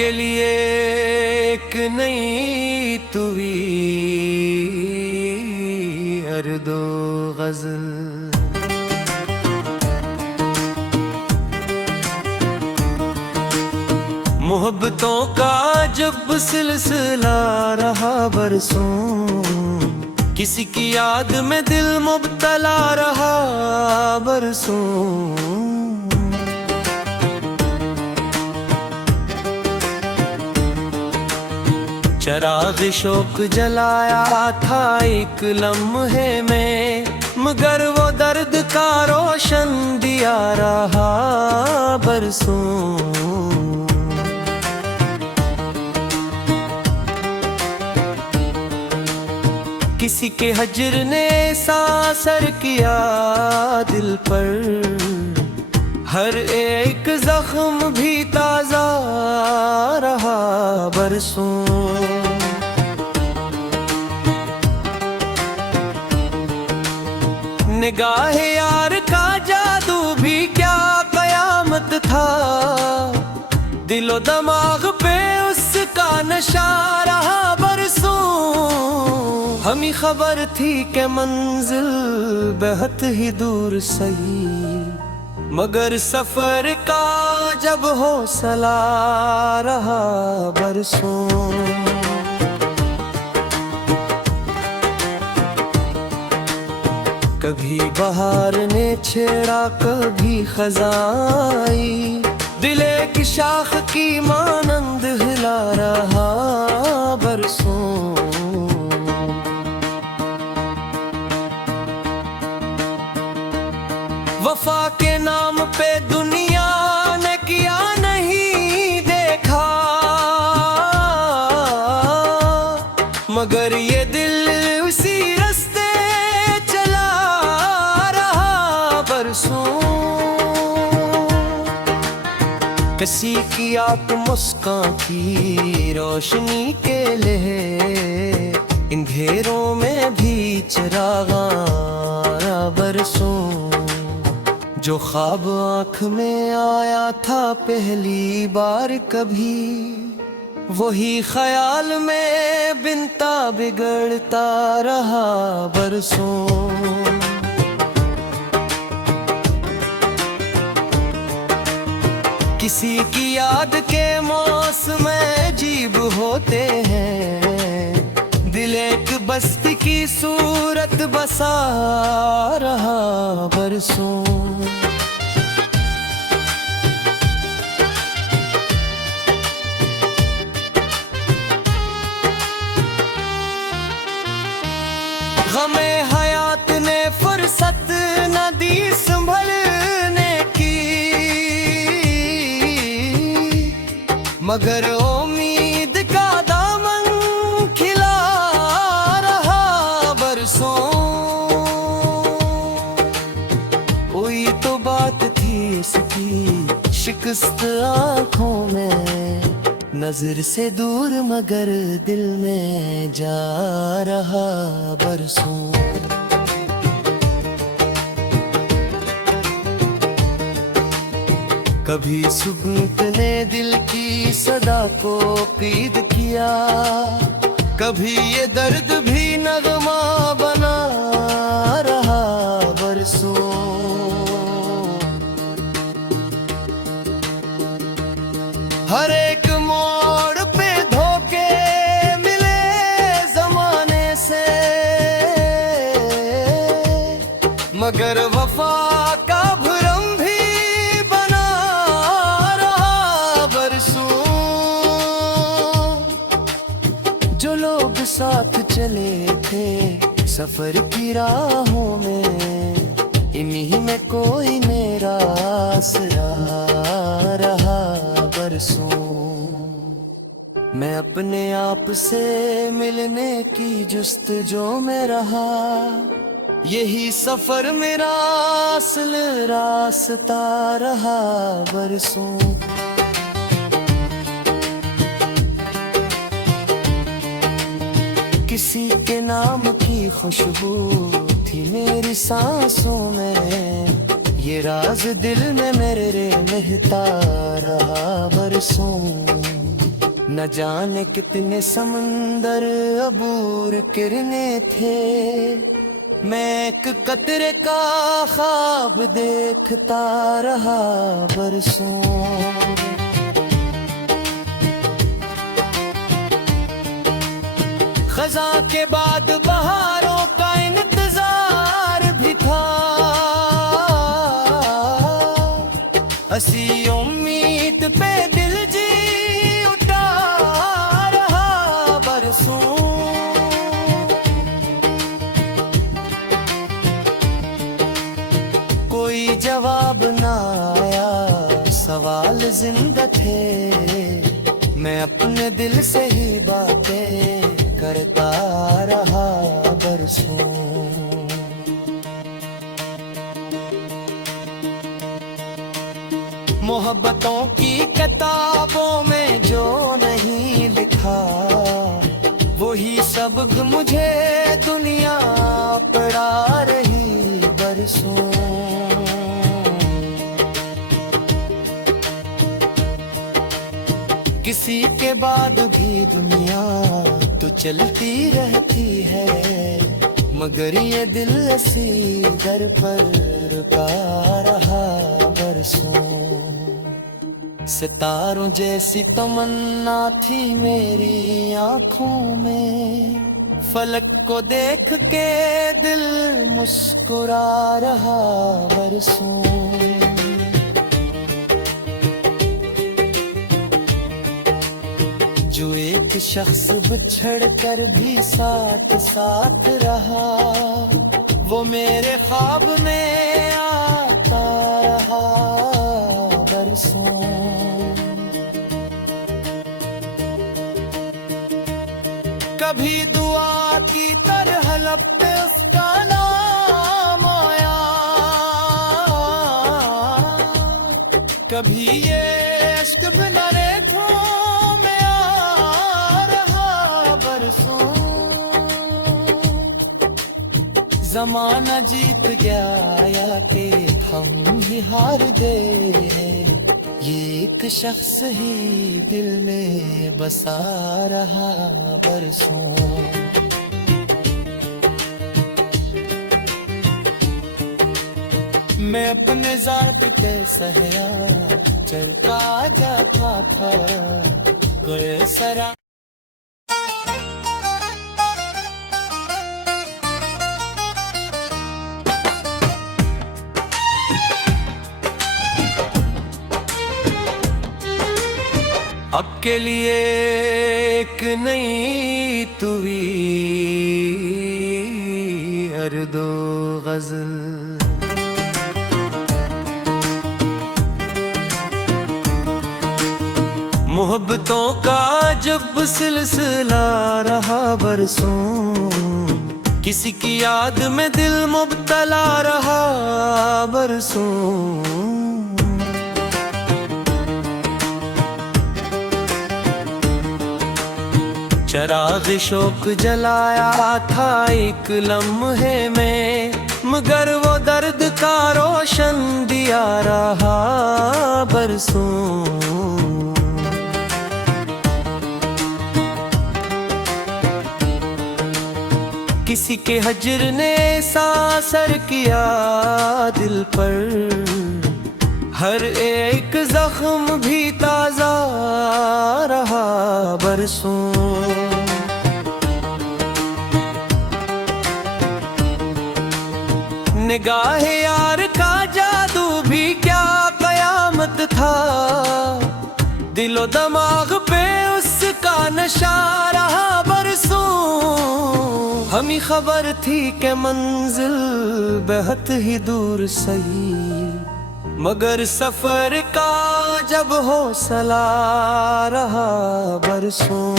आपके लिए एक नई तुवी अर्दो गज़ल। मोहब्बतों का जब सिलसिला रहा बरसों, किसी की याद में दिल मुब्तला रहा बरसों। चराग़ शौक़ जलाया था एक लम्हे में, मगर वो दर्द का रोशन दिया रहा बरसों। किसी के हज्र ने ऐसा असर किया दिल पर, हर एक जख्म भी ताज़ा रहा बरसों। निगाह यार का जादू भी क्या कयामत था, दिलो दमाग पे उसका नशा रहा बरसों। हमें खबर थी कि मंजिल बहुत ही दूर सही, मगर सफर का जब हौसला रहा बरसों। कभी बहार ने छेड़ा कभी खज़ाई, दिले की शाख की मानंद हिला रहा बरसों। वफा के नाम पे दुनिया ने किया नहीं देखा, मगर ये दिल उसी रास्ते चला रहा बरसों। किसी की आप मुस्कान की रोशनी के लिए, अंधेरों में भी चिरागा बरसों। जो ख्वाब आँख में आया था पहली बार कभी, वही ख्याल में बिनता बिगड़ता रहा बरसों। किसी की याद के मौसम अजीब होते हैं, दिल एक बस्ती की सूरत बसा रहा बरसों। गमे हयात ने फुर्सत न दी संभलने की, मगर उम्मीद का दामन खिला रहा बरसों। कोई तो बात थी इसकी शिकस्त आँखों में, नजर से दूर मगर दिल में जा रहा बरसों। कभी सुबह ने दिल की सदा को क़ैद किया, कभी ये दर्द भी नगमा बना रहा बरसों। हर एक मोड़ पे धोखे मिले जमाने से, मगर वफा का भरम भी बना रहा बरसों। जो लोग साथ चले थे सफर की राहों में, इन्हीं में कोई मेरा आसरा रहा बरसों। मैं अपने आप से मिलने की जुस्तजू में रहा, यही सफर मेरा असल रास्ता रहा बरसों। किसी के नाम की खुशबू थी मेरी सांसों में, ये राज दिल में मेरे रहता रहा बरसों। न जाने कितने समंदर अबूर किरने थे, मैं एक कतरे का ख्वाब देखता रहा बरसों। खज़ां के बाद बहारों का इंतजार भी था, हंसी उम्मीद पे दिल जी उठा रहा बरसों। कोई जवाब ना आया, सवाल जिंदा थे, मैं अपने दिल से ही बातें करता रहा बरसों। मोहब्बतों की किताबों में जो नहीं लिखा, वही सबक मुझे दुनिया पढ़ा रही बरसों। किसी के बाद भी दुनिया तो चलती रहती है, मगर ये दिल ऐसी दर पर रुका रहा बरसों। सितारों जैसी तमन्ना थी मेरी आँखों में, फलक को देख के दिल मुस्कुरा रहा बरसों। जो एक शख्स बिछड़ कर भी साथ साथ रहा, वो मेरे ख्वाब में आता रहा बरसों। कभी दुआ की तरह लब पे उसका नाम आया, कभी ये इश्क बिना रेखों ज़माना जीत गया या कि हम ही हार गए, ये एक शख्स ही दिल में बसा रहा बरसों। मैं अपने ज़ात के सहया चलता जाता था, कोई सरा अब के लिए एक नई तुवी हर दो गज़ल। मोहब्बतों का जब सिलसिला रहा बरसों, किसी की याद में दिल मुब्तला रहा बरसों। चराग़ शौक जलाया था एक लम्हे में, मगर वो दर्द का रोशन दिया रहा बरसों। किसी के हज्र ने सासर किया दिल पर, हर एक जख्म भी ताज़ा रहा बरसों। निगाह यार का जादू भी क्या कयामत था, दिलो दमाग पे उसका नशा रहा बरसों। हमें खबर थी कि मंजिल बहुत ही दूर सही, मगर सफर का जब हौसला रहा बरसों।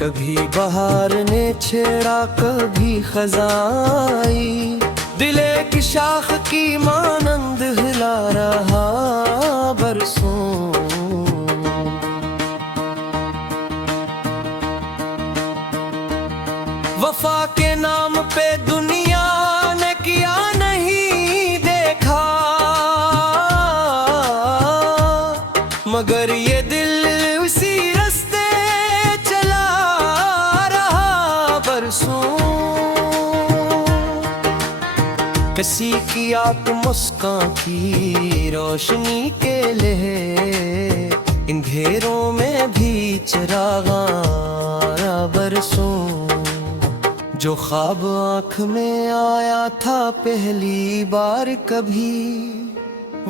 कभी बहार ने छेड़ा कभी खज़ाई, दिले की शाख की मानंद हिला रहा बरसों। वफा के नाम पे दुनिया ने किया नहीं देखा, किसी की आंख मुस्कान की रोशनी के लिए इन घेरों में भी चिरागाना बरसों। जो ख्वाब आँख में आया था पहली बार कभी,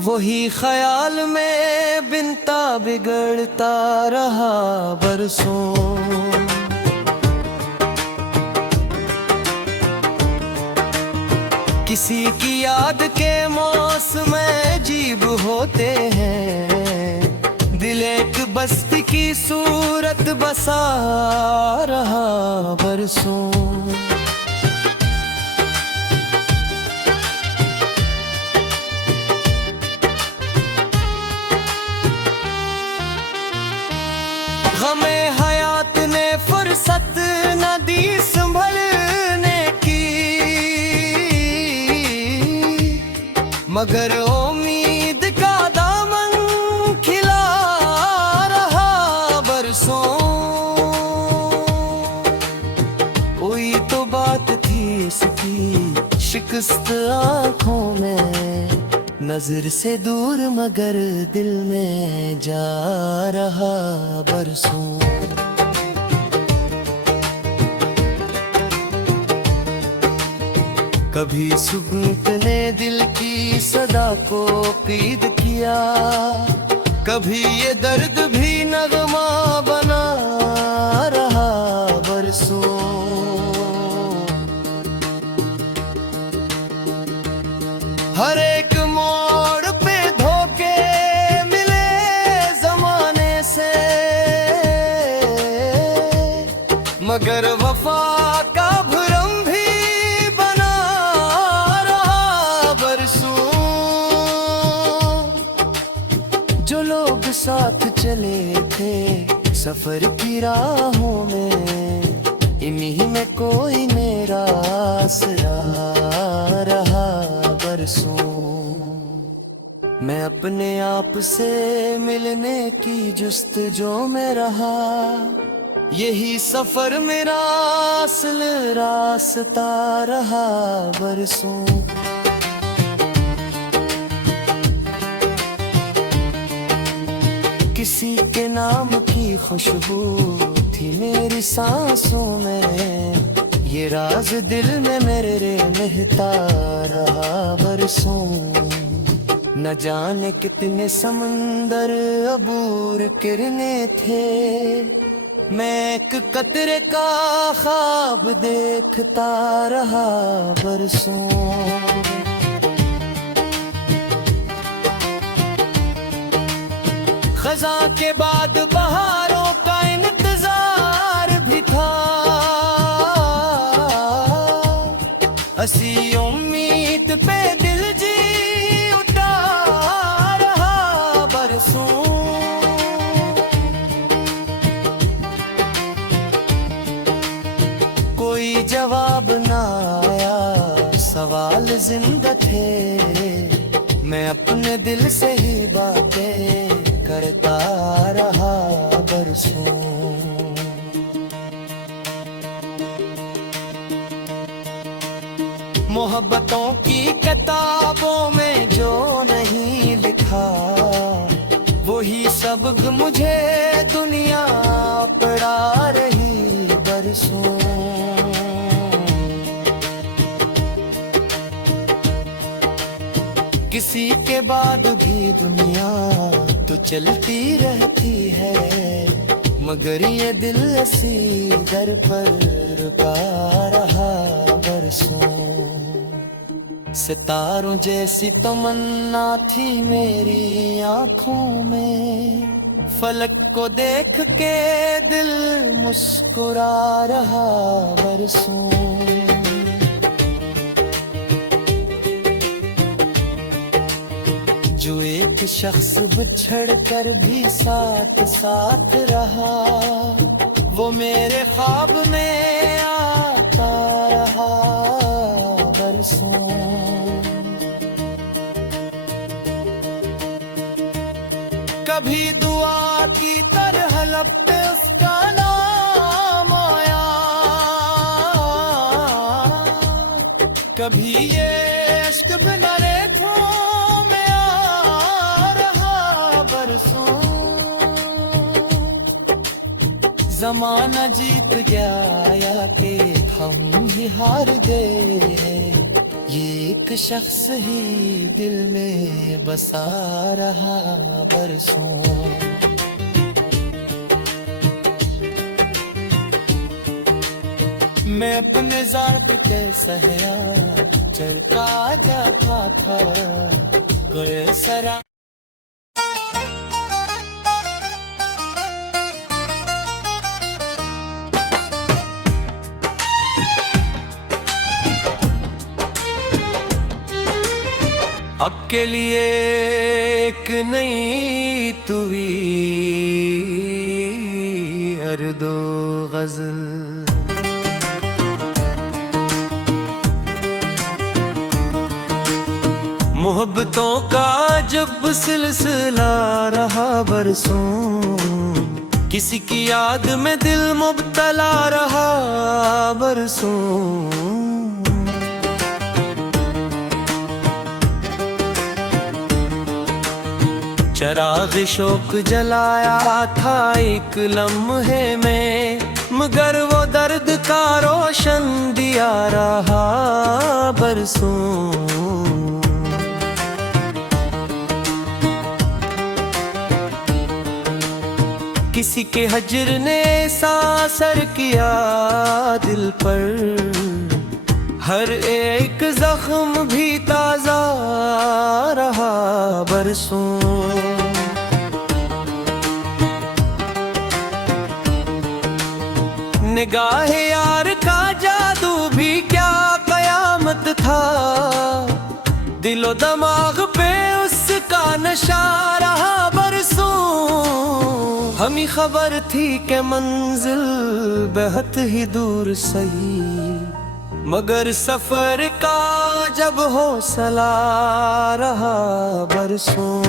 वही ख्याल में बिनता बिगड़ता रहा बरसों। किसी की याद के मौसम अजीब होते हैं, दिल एक बस्ती की सूरत बसा रहा बरसों। गमे हयात ने फुर्सत न दी संभलने की, मगर उम्मीद का दामन खिला रहा बरसों। कोई तो बात थी इसकी शिकस्त आँखों में, नजर से दूर मगर दिल में जा रहा बरसों। कभी सुकून ने दिल की सदा को क़ैद किया, कभी ये दर्द भी नगमा बना रहा बरसों। हर एक मोड़ पे धोखे मिले जमाने से, मगर वफा का भरम भी बना रहा बरसों। जो लोग साथ चले थे सफर की राहों में, इन्हीं में कोई मेरा आसरा रहा बरसों। मैं अपने आप से मिलने की जुस्तजू में रहा, यही सफर मेरा असल रास्ता रहा बरसों। किसी के नाम की खुशबू थी मेरी सांसों में, ये राज दिल में मेरे रहता रहा बरसों। न जाने कितने समंदर अबूर किरने थे, मैं एक कतरे का ख्वाब देखता रहा बरसों। खज़ां के बाद बहारों का इंतजार भी था, हसी उम्मीद पे दिल जी उठा रहा बरसों। कोई जवाब ना आया, सवाल जिंदा थे, मैं अपने दिल से ही बातें करता रहा बरसों। मोहब्बतों की किताबों में जो नहीं लिखा, वही सबक मुझे दुनिया पढ़ा रही बरसों। किसी के बाद भी दुनिया तो चलती रहती है, मगर ये दिल ऐसी दर पर रुका रहा बरसों। सितारों जैसी तमन्ना थी मेरी आँखों में, फलक को देख के दिल मुस्कुरा रहा बरसों। जो एक शख्स बिछड़ कर भी साथ साथ रहा, वो मेरे ख्वाब में आता रहा बरसों। कभी दुआ की तरह लब पे उसका नाम आया, कभी ये इश्क गगन रेखों में आ रहा बरसों। जमाना जीत गया या कि हम ही हार गए, ये एक शख्स ही दिल में बसा रहा बरसों। मैं अपने ज़ात के सहरा चलता जाता था गए सरा। अब के लिए एक नई तुवी अर्दो गज़ल। मोहब्बतों का जब सिलसिला रहा बरसों, किसी की याद में दिल मुब्तला रहा बरसों। चराग शौक जलाया था एक लम्हे में, मगर वो दर्द का रोशन दिया रहा बरसों। किसी के हज्र ने सासर किया दिल पर, हर एक जख्म भी ताजा रहा बरसों। निगाह यार का जादू भी क्या कयामत था, दिलो दिमाग पे उसका नशा रहा बरसों। हमें खबर थी कि मंजिल बहुत ही दूर सही, मगर सफर का जब हौसला रहा बरसों।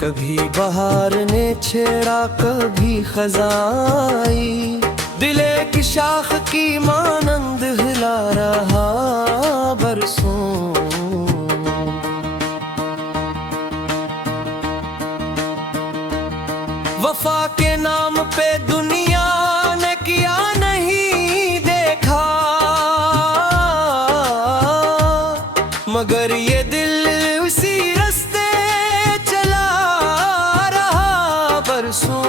कभी बहार ने छेड़ा कभी खजाई, दिले की शाख की मानंद हिला रहा बरसों। वफा के नाम पे दुनिया ने किया नहीं देखा, मगर ये दिल उसी रास्ते चला रहा बरसों।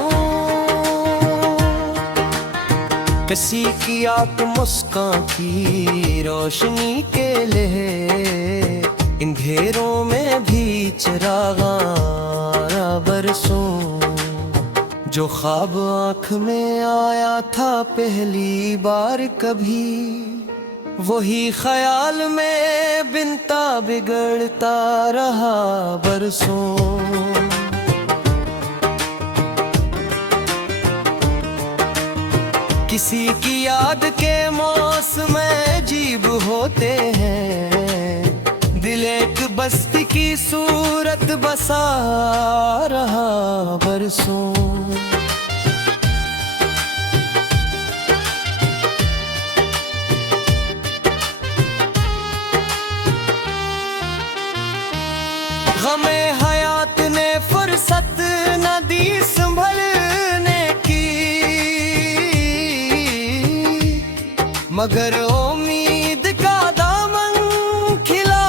किसी की आंख मुस्कान की रोशनी के लिए, इन घेरों में भी चिरागा बरसों। जो ख्वाब आँख में आया था पहली बार कभी, वही ख्याल में बिनता बिगड़ता रहा बरसों। किसी की याद के मौसम अजीब होते हैं, दिल एक बस्ती की सूरत बसा रहा बरसों। गमे हयात ने फुर्सत न दी संभलने की, मगर उम्मीद का दामन खिला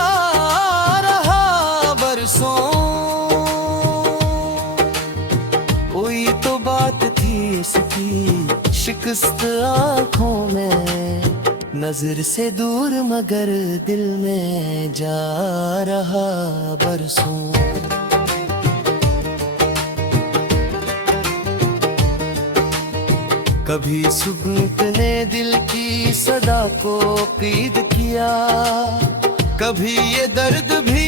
रहा बरसों। कोई तो बात थी इसकी शिकस्त आँखों में, नजर से दूर मगर दिल में जा रहा बरसों। कभी सुकून ने दिल की सदा को क़ीद किया, कभी ये दर्द भी